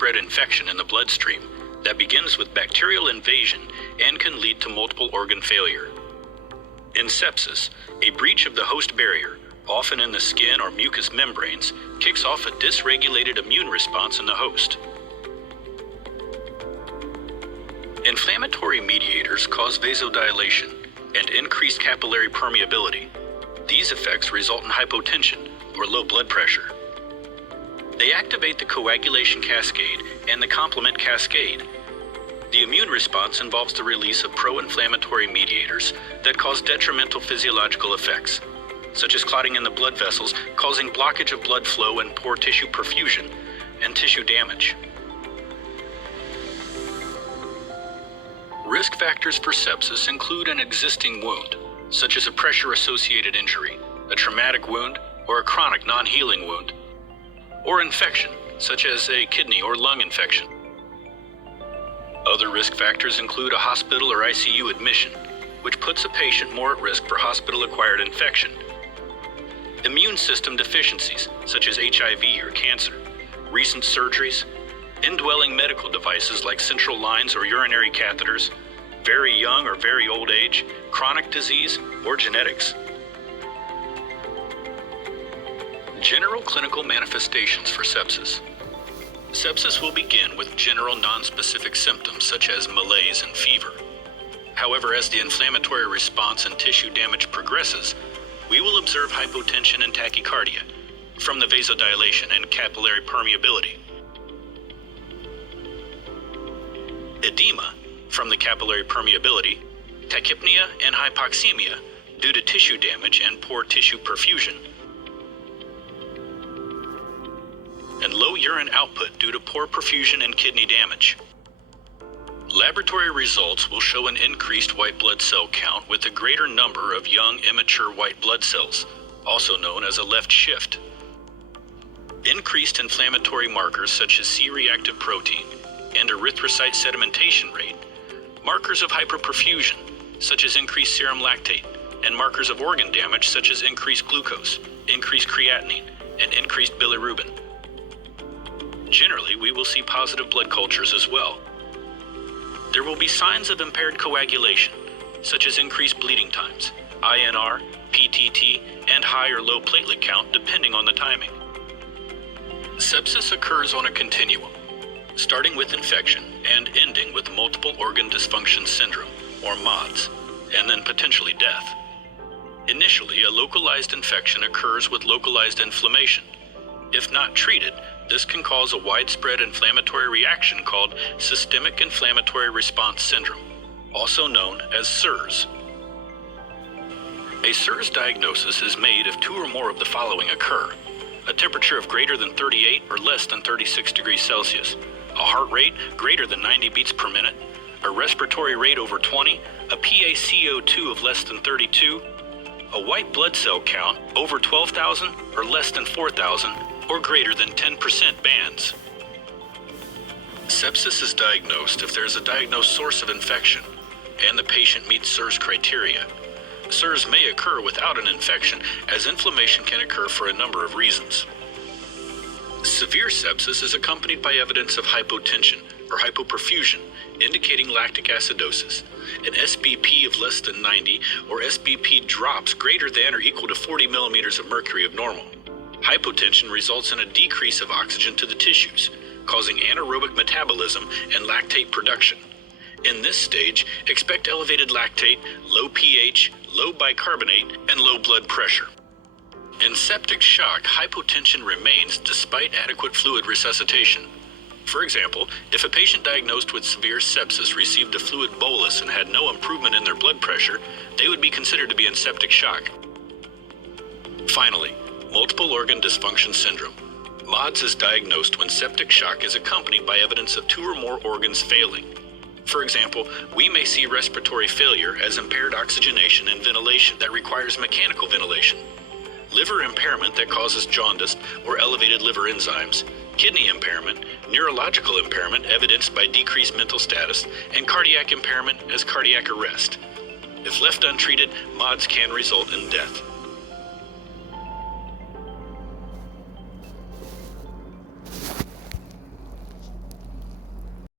widespread infection in the bloodstream that begins with bacterial invasion and can lead to multiple organ failure. In sepsis, a breach of the host barrier, often in the skin or mucous membranes, kicks off a dysregulated immune response in the host. Inflammatory mediators cause vasodilation and increased capillary permeability. These effects result in hypotension or low blood pressure. They activate the coagulation cascade and the complement cascade. The immune response involves the release of pro-inflammatory mediators that cause detrimental physiological effects, such as clotting in the blood vessels, causing blockage of blood flow and poor tissue perfusion, and tissue damage. Risk factors for sepsis include an existing wound, such as a pressure-associated injury, a traumatic wound, or a chronic non-healing wound, or infection, such as a kidney or lung infection. Other risk factors include a hospital or ICU admission, which puts a patient more at risk for hospital-acquired infection. Immune system deficiencies, such as HIV or cancer, recent surgeries, indwelling medical devices like central lines or urinary catheters, very young or very old age, chronic disease, or genetics. General clinical manifestations for sepsis. Sepsis will begin with general nonspecific symptoms such as malaise and fever. However, as the inflammatory response and tissue damage progresses, we will observe hypotension and tachycardia from the vasodilation and capillary permeability, edema from the capillary permeability, tachypnea and hypoxemia due to tissue damage and poor tissue perfusion, and low urine output due to poor perfusion and kidney damage. Laboratory results will show an increased white blood cell count with a greater number of young immature white blood cells, also known as a left shift. Increased inflammatory markers such as C-reactive protein and erythrocyte sedimentation rate, markers of hyperperfusion such as increased serum lactate, and markers of organ damage such as increased glucose, increased creatinine, and increased bilirubin. Generally, we will see positive blood cultures as well. There will be signs of impaired coagulation, such as increased bleeding times, INR, PTT, and high or low platelet count depending on the timing. Sepsis occurs on a continuum, starting with infection and ending with multiple organ dysfunction syndrome, or MODS, and then potentially death. Initially, a localized infection occurs with localized inflammation. If not treated, this can cause a widespread inflammatory reaction called systemic inflammatory response syndrome, also known as SIRS. A SIRS diagnosis is made if two or more of the following occur: a temperature of greater than 38 or less than 36 degrees Celsius, a heart rate greater than 90 beats per minute, a respiratory rate over 20, a PaCO2 of less than 32, a white blood cell count over 12,000 or less than 4,000, or greater than 10% bands. Sepsis is diagnosed if there is a diagnosed source of infection and the patient meets SIRS criteria. SIRS may occur without an infection, as inflammation can occur for a number of reasons. Severe sepsis is accompanied by evidence of hypotension or hypoperfusion, indicating lactic acidosis, an SBP of less than 90, or SBP drops greater than or equal to 40 millimeters of mercury of normal. Hypotension results in a decrease of oxygen to the tissues, causing anaerobic metabolism and lactate production. In this stage, expect elevated lactate, low pH, low bicarbonate, and low blood pressure. In septic shock, hypotension remains despite adequate fluid resuscitation. For example, if a patient diagnosed with severe sepsis received a fluid bolus and had no improvement in their blood pressure, they would be considered to be in septic shock. Finally, multiple organ dysfunction syndrome. MODS is diagnosed when septic shock is accompanied by evidence of two or more organs failing. For example, we may see respiratory failure as impaired oxygenation and ventilation that requires mechanical ventilation, liver impairment that causes jaundice or elevated liver enzymes, kidney impairment, neurological impairment evidenced by decreased mental status, and cardiac impairment as cardiac arrest. If left untreated, MODS can result in death.